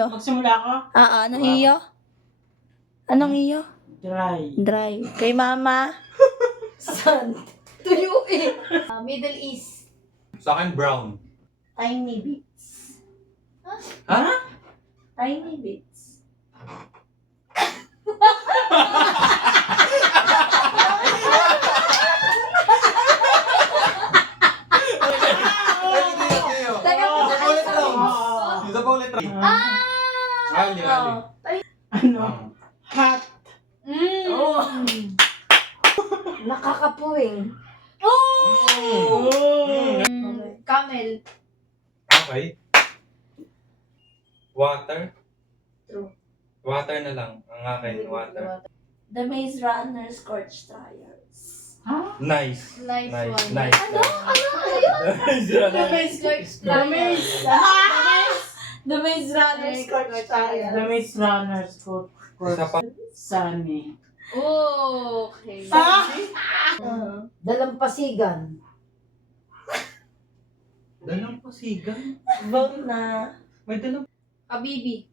iyo? Magsimula ako? Anong iyo? Anong iyo? Dry. Dry. Kay mama? Sun. Tuyo eh. Middle East. Sa akin, brown. Tiny bits. Ha? Tiny bits. Teka, ulit lang. Isa pa ulit lang. Ali. Ano? Hot. Oh. Nakakapuwing. Camel. Okay. Water. True. Water na lang. Ang akin, water. The Maze Runner Scorch Trials. Nice. Nice one. Nice. Ano? Nice. The Maze Scorch Trials. The Maze Runner Scorch Trials. The Maze Runners ko. Isa pa. Sunny. Oh, okay. Dalampasigan. Dalang pasigan. Vote na. May dalang. Habibi.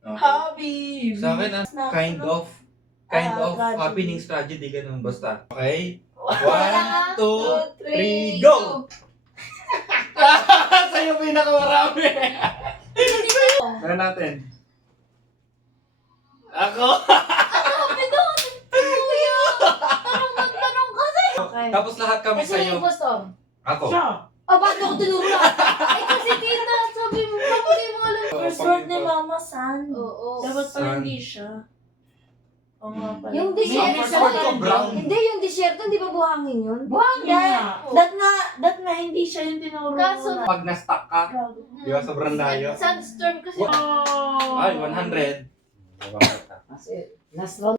Hobby. Sa akin, kind of tragedy. happening tragedy, ganun basta. Okay? 1, 2, 3, 3, go! Sa'yo pinakamarami. Ano natin? Ako? Okay. Tapos lahat kami Kasi sa'yo. yung impostor. Ako. Siya. Oh, bakit ako tinuro na? Ay, kasi kita. Sabi mo, kasi yung mga alam. First word ni Mama San. Oo. Dapat pala San. hindi siya. Oo nga pala. Yung Yung disyerto. first word ko, brown. Hindi, yung disyerto, di ba buhangin yun? Buhangin nga. That nga hindi siya yung tinuro Kaso mo na. Pag na-stuck ka, di ba sobrang layo? Sandstorm kasi. Oh. Ay, 100. Kasi last round